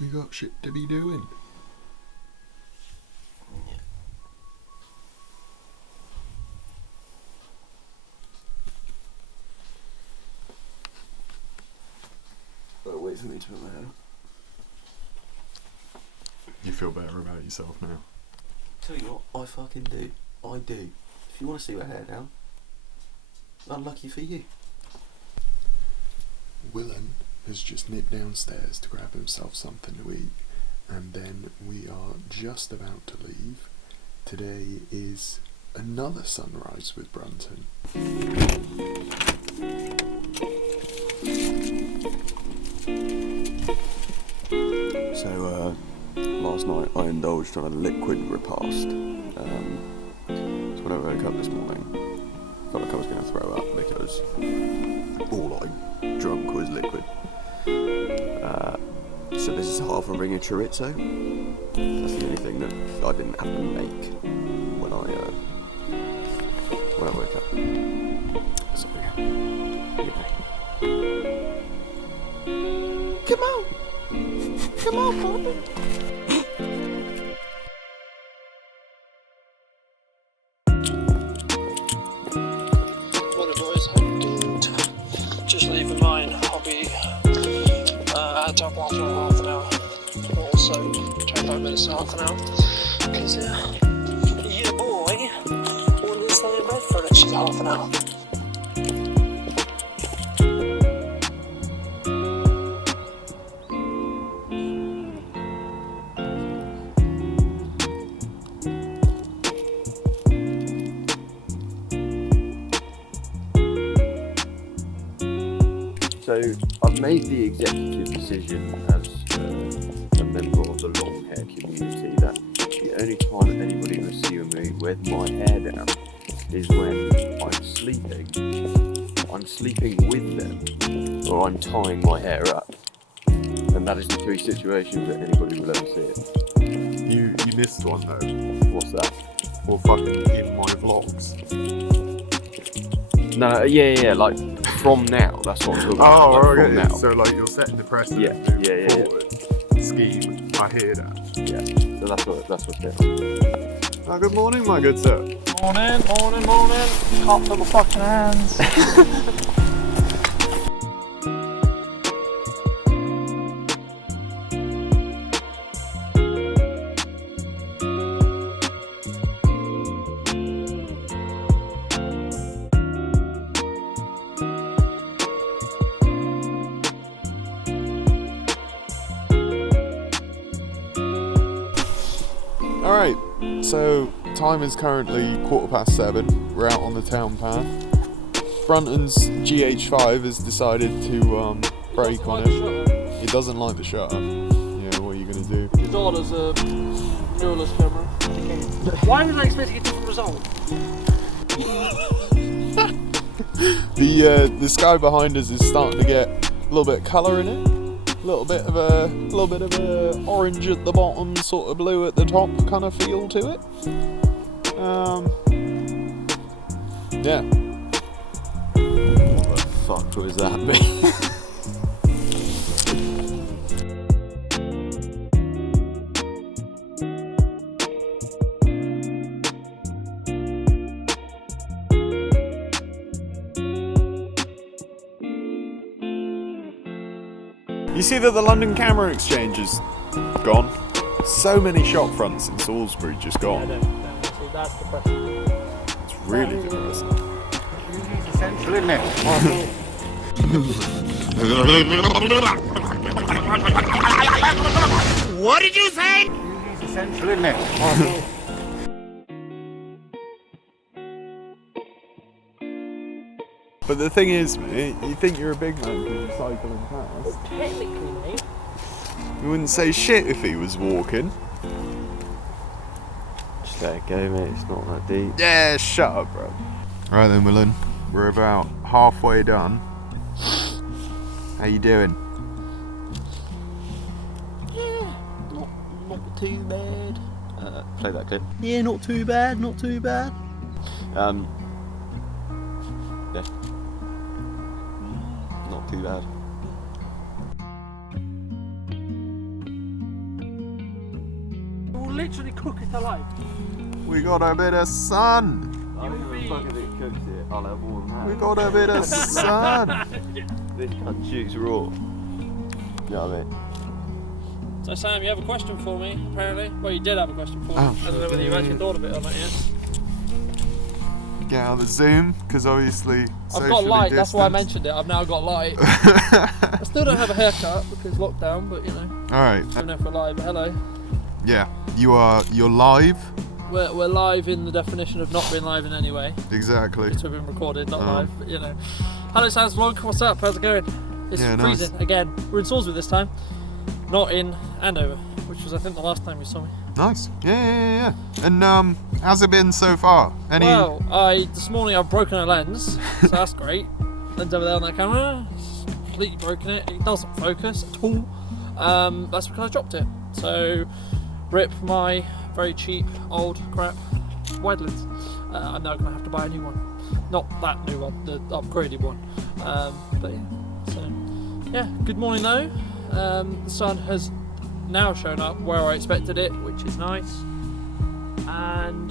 We got shit to be doing. Oh, wait for me to put my head up. You feel better about yourself now? Tell you what, I fucking do. I do. If you want to see my hair down, unlucky for you. Willen has just nipped downstairs to grab himself something to eat, and then we are just about to leave. Today is another sunrise with Brunton. So, last night I indulged on a liquid repast. So when I woke up this morning, I felt like I was going to throw up because all I drunk was liquid. So this is half a ring of chorizo. That's the only thing that I didn't have to make when I woke up. So, you know. Come on! Come on, Papa! Morning, boys. Just leaving mine. I'll be at Top Off for half an hour. Also, 25 minutes to half an hour. Because, yeah, boy, wanted to stay in bed for an extra half an hour. So I've made the executive decision as a member of the long hair community that the only time anybody will see me with my hair down is when I'm sleeping. I'm sleeping with them, or I'm tying my hair up. And that is the three situations that anybody will ever see it. You missed one though. What's that? Or fucking in my vlogs. No, yeah, like from now. That's what I'm talking about. Oh, like, okay. from now. So like you're setting the precedent. Yeah. Scheme. I hear that. Yeah. So that's what's going on. Oh, good morning, my good sir. Morning. Can't feel my fucking hands. Alright, so time is currently 7:15. We're out on the town path. Brunton's GH5 has decided to brake on it. He doesn't like the shutter. Yeah, what are you going to do? His daughter's a mirrorless camera. Why was I expecting a different result? The sky behind us is starting to get a little bit of colour in it. A little bit of a orange at the bottom, sort of blue at the top kind of feel to it. Yeah. What the fuck was that, mate? You see that the London Camera Exchange is gone? So many shop fronts in Salisbury just gone. See, that's depressing. It's really depressing. Essential, isn't it? What did you say? Essential, isn't it? But the thing is, mate, you think you're a big man because you're cycling past. Technically, mate. You wouldn't say shit if he was walking. Just let it go, mate. It's not that deep. Yeah, shut up, bro. Right then, Willen. We're about halfway done. How you doing? Yeah, not too bad. Play that clip. Yeah, not too bad. Yeah. Not too bad. literally cook it alive. We got a bit of sun. I don't give a fuck if it cooks it, I'll have more than that. We got a bit of sun. This cunt shoots raw. You know what I mean? So Sam, you have a question for me, apparently. Well, you did have a question for me. Oh. I don't know whether you've actually thought of it or not yet. Get out of the Zoom, because obviously I've got light, that's why I distance. mentioned it. I've now got light. I still don't have a haircut because lockdown, but you know. Alright, I don't know if we're live, but hello. yeah. You're live. We're live in the definition of not being live in any way. Exactly. It's been recorded, not Oh. live, but you know. Hello Sam's vlog, what's up? How's it going? It's Yeah, nice. freezing again. We're in Salisbury this time, not in Andover, which was I think the last time you saw me. Nice. Yeah. And how's it been so far? Any Well, this morning I've broken a lens, so that's great. Lens over there on that camera, it's completely broken it. It doesn't focus at all. That's because I dropped it. So, rip my very cheap old crap wide lens. I'm now going to have to buy a new one. Not that new one, the upgraded one. But yeah, so yeah. Good morning though. The sun has now shown up where I expected it, which is nice. And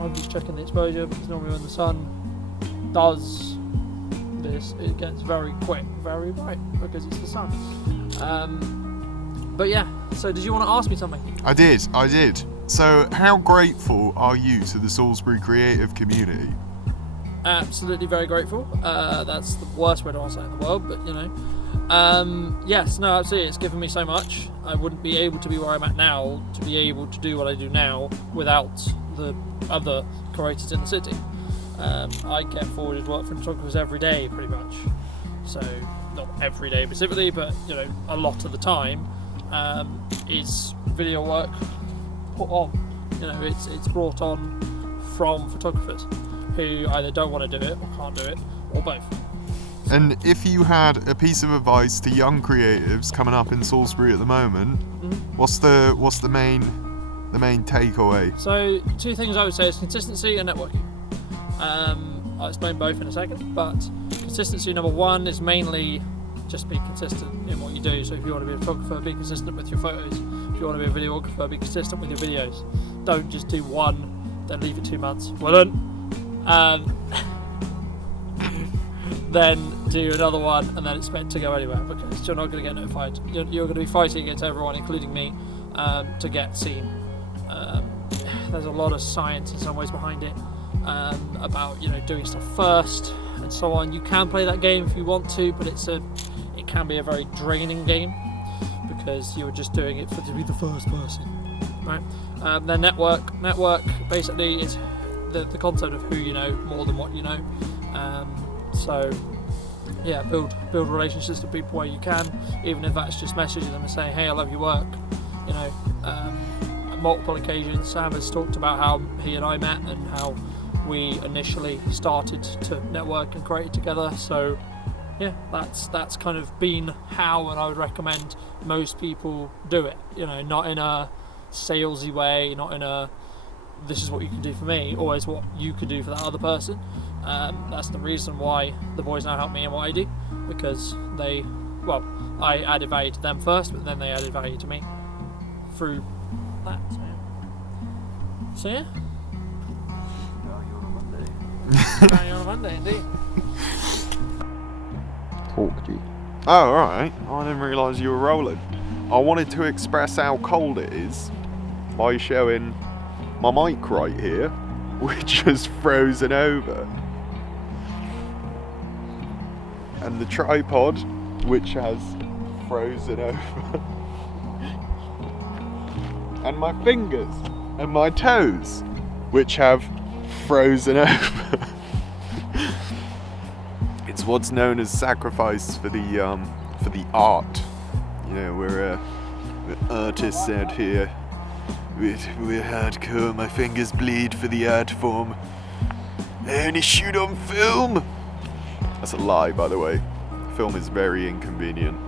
I'm just checking the exposure because normally when the sun does this, it gets very quick, very bright because it's the sun. But yeah, so did you want to ask me something? I did. So how grateful are you to the Salisbury creative community? Absolutely very grateful. That's the worst word I'll say in the world, but you know. Yes, no, absolutely. It's given me so much. I wouldn't be able to be where I'm at now to be able to do what I do now without the other creators in the city. I get forwarded work from photographers every day, pretty much. So, not every day specifically, but you know, a lot of the time is video work put on. You know, it's brought on from photographers who either don't want to do it or can't do it, or both. And if you had a piece of advice to young creatives coming up in Salisbury at the moment, what's the main takeaway? So, two things I would say is consistency and networking. I'll explain both in a second, but consistency number one is mainly just be consistent in what you do. So if you want to be a photographer, be consistent with your photos. If you want to be a videographer, be consistent with your videos. Don't just do one, then leave it 2 months. Well done. Then do another one and then expect to go anywhere because you're not going to get notified. You're going to be fighting against everyone, including me, to get seen. There's a lot of science in some ways behind it about doing stuff first and so on. You can play that game if you want to, but it can be a very draining game because you're just doing it to be the first person, right? Then network basically is the concept of who you know more than what you know. So yeah, build relationships with people where you can, even if that's just messaging them and saying, hey, I love your work. On multiple occasions Sam has talked about how he and I met and how we initially started to network and create together. So yeah, that's kind of been how, and I would recommend most people do it. Not in a salesy way, not in a this is what you can do for me, always what you could do for that other person. That's the reason why the boys now help me in what I do, because I added value to them first, but then they added value to me through that. So yeah. Going on a Monday, indeed. Talk to you. Oh, alright. I didn't realise you were rolling. I wanted to express how cold it is by showing my mic right here, which has frozen over. And the tripod, which has frozen over. And my fingers and my toes, which have frozen over. It's what's known as sacrifice for the art. We're artists out here. We're hardcore. My fingers bleed for the art form. I only shoot on film. That's a lie, by the way. Film is very inconvenient.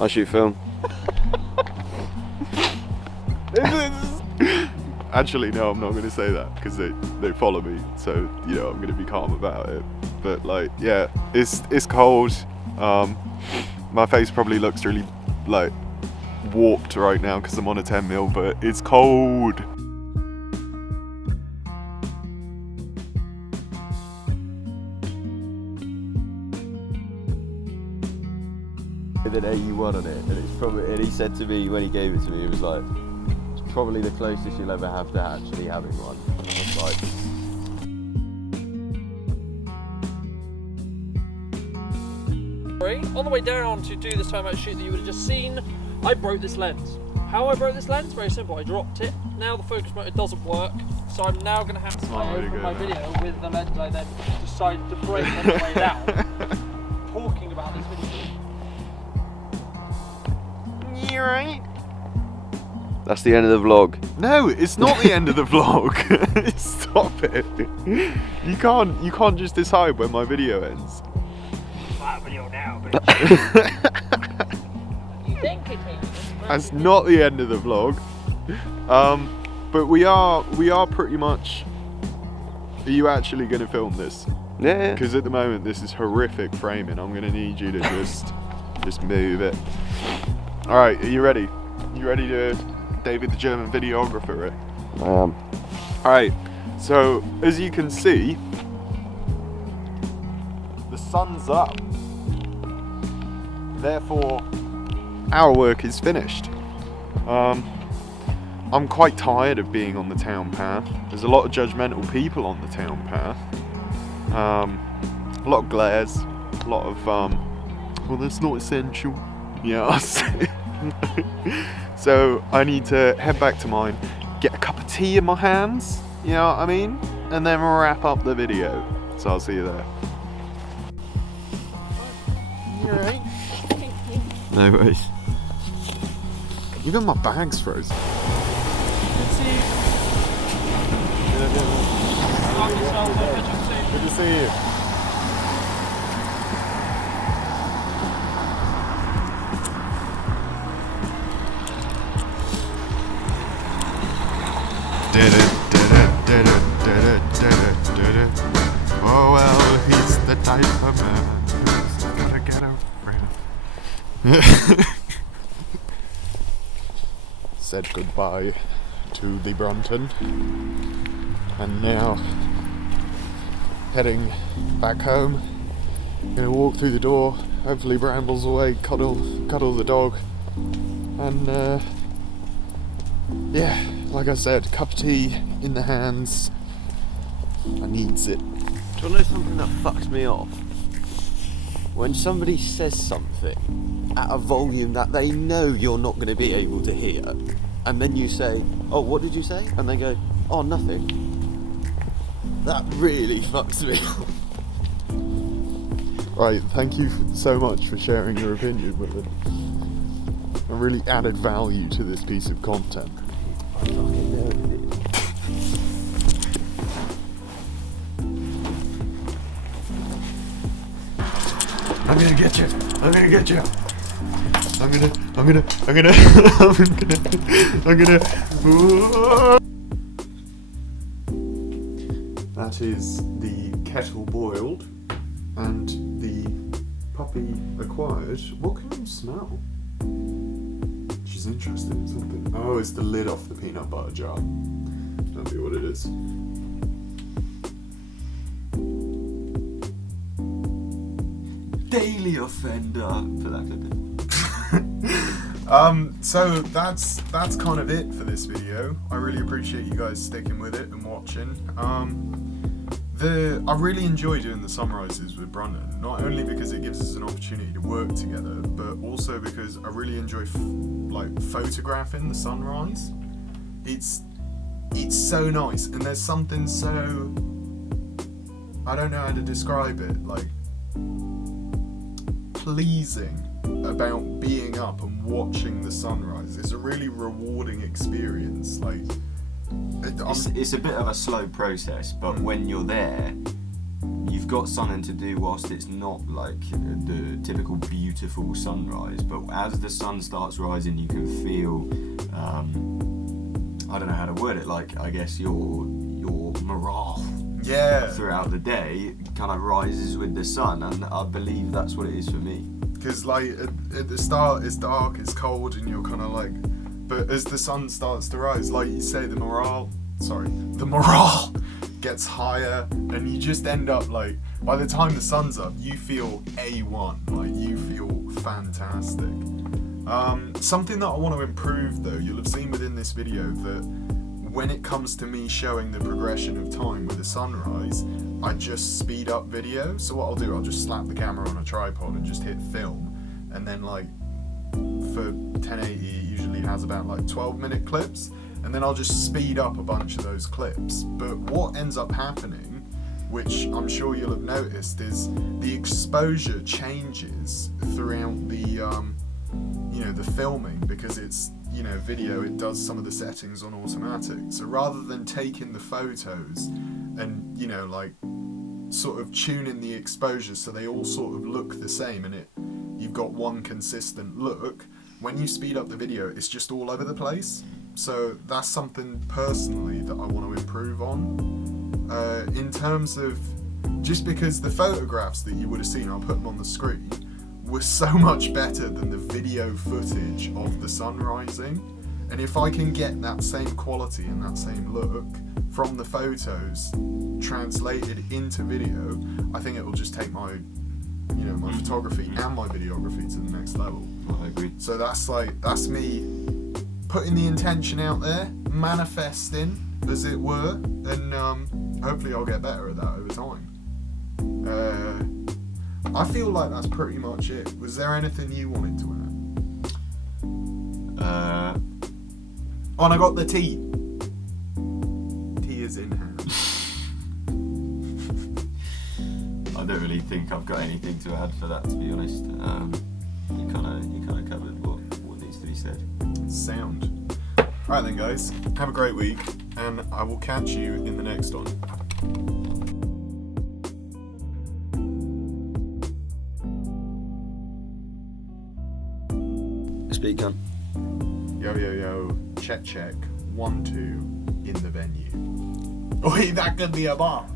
I shoot film. Actually, no, I'm not going to say that because they follow me, so I'm going to be calm about it. But it's cold. My face probably looks really warped right now because I'm on a 10mm, but it's cold. With an AU1 on it, and it's probably. And he said to me when he gave it to me, he was like, "It's probably the closest you'll ever have to actually having one." And I was like. On the way down to do this time out shoot that you would have just seen, I broke this lens. How I broke this lens? Very simple. I dropped it. Now the focus motor doesn't work, so I'm now going to have to play over my video with the lens I then decided to break on the way down. Talking about this video. You right? That's the end of the vlog. No, it's not the end of the vlog. Stop it. You can't just decide when my video ends. My video now, but you think it is? That's not the end of the vlog. But we are pretty much. Are you actually going to film this? Yeah. Because at the moment this is horrific framing. I'm going to need you to just move it. All right, are you ready? You ready to David the German videographer it? I am. All right. So as you can see, the sun's up. Therefore, our work is finished. I'm quite tired of being on the town path. There's a lot of judgmental people on the town path. A lot of glares, a lot of well, that's not essential. Yeah. So I need to head back to mine, get a cup of tea in my hands. You know what I mean? And then we'll wrap up the video. So I'll see you there. You alright? No worries. Even my bag's frozen. Good to see you. Oh well, he's the type of man who's gonna get a friend. Said goodbye to the Brunton, and now heading back home. Gonna walk through the door, hopefully Brambles away, cuddle the dog, and yeah, like I said, cup of tea in the hands. I needs it. Do you know something that fucks me off? When somebody says something at a volume that they know you're not going to be able to hear, and then you say, "Oh, what did you say?" and they go, "Oh, nothing." That really fucks me off. Right, thank you so much for sharing your opinion with it. It really added value to this piece of content. I fucking know it did. I'm gonna get you. I'm gonna get you. I'm gonna. That is the kettle boiled and the puppy acquired. What can you smell? She's interested in something. Oh, it's the lid off the peanut butter jar. That'll be what it is. Daily offender for that clip. So that's kind of it for this video. I really appreciate you guys sticking with it and watching. I really enjoy doing the sunrises with Brunton, not only because it gives us an opportunity to work together, but also because I really enjoy photographing the sunrise. It's so nice, and there's something so, I don't know how to describe it, like pleasing about being up and watching the sunrise. It's a really rewarding experience. Like it's a bit of a slow process, but when you're there, you've got something to do whilst it's not like the typical beautiful sunrise. But as the sun starts rising, you can feel I don't know how to word it, like I guess your morale throughout the day kind of rises with the sun, and I believe that's what it is for me. because like at the start it's dark, it's cold, and you're kind of like, but as the sun starts to rise, like you say, the morale gets higher, and you just end up like, by the time the sun's up, you feel A1, like you feel fantastic. Something that I want to improve though, you'll have seen within this video that when it comes to me showing the progression of time with the sunrise, I just speed up video. So what I'll do, I'll just slap the camera on a tripod and just hit film, and then like for 1080 it usually has about like 12-minute clips, and then I'll just speed up a bunch of those clips. But what ends up happening, which I'm sure you'll have noticed, is the exposure changes throughout the the filming, because it's video, it does some of the settings on automatic. So rather than taking the photos and like sort of tuning the exposure so they all sort of look the same and you've got one consistent look, when you speed up the video it's just all over the place. So that's something personally that I want to improve on, in terms of, just because the photographs that you would have seen, I'll put them on the screen, were so much better than the video footage of the sun rising. And if I can get that same quality and that same look from the photos translated into video, I think it will just take my my photography and my videography to the next level. I agree. So that's me putting the intention out there, manifesting as it were, and hopefully I'll get better at that over time. I feel like that's pretty much it. Was there anything you wanted to add? Oh, and I got the tea. Tea is in hand. I don't really think I've got anything to add for that, to be honest. You kind of covered what needs to be said. Sound. Alright then guys, have a great week, and I will catch you in the next one. Speak on. Yo yo yo, check check, 1 2 in the venue. Oi, that could be a bar.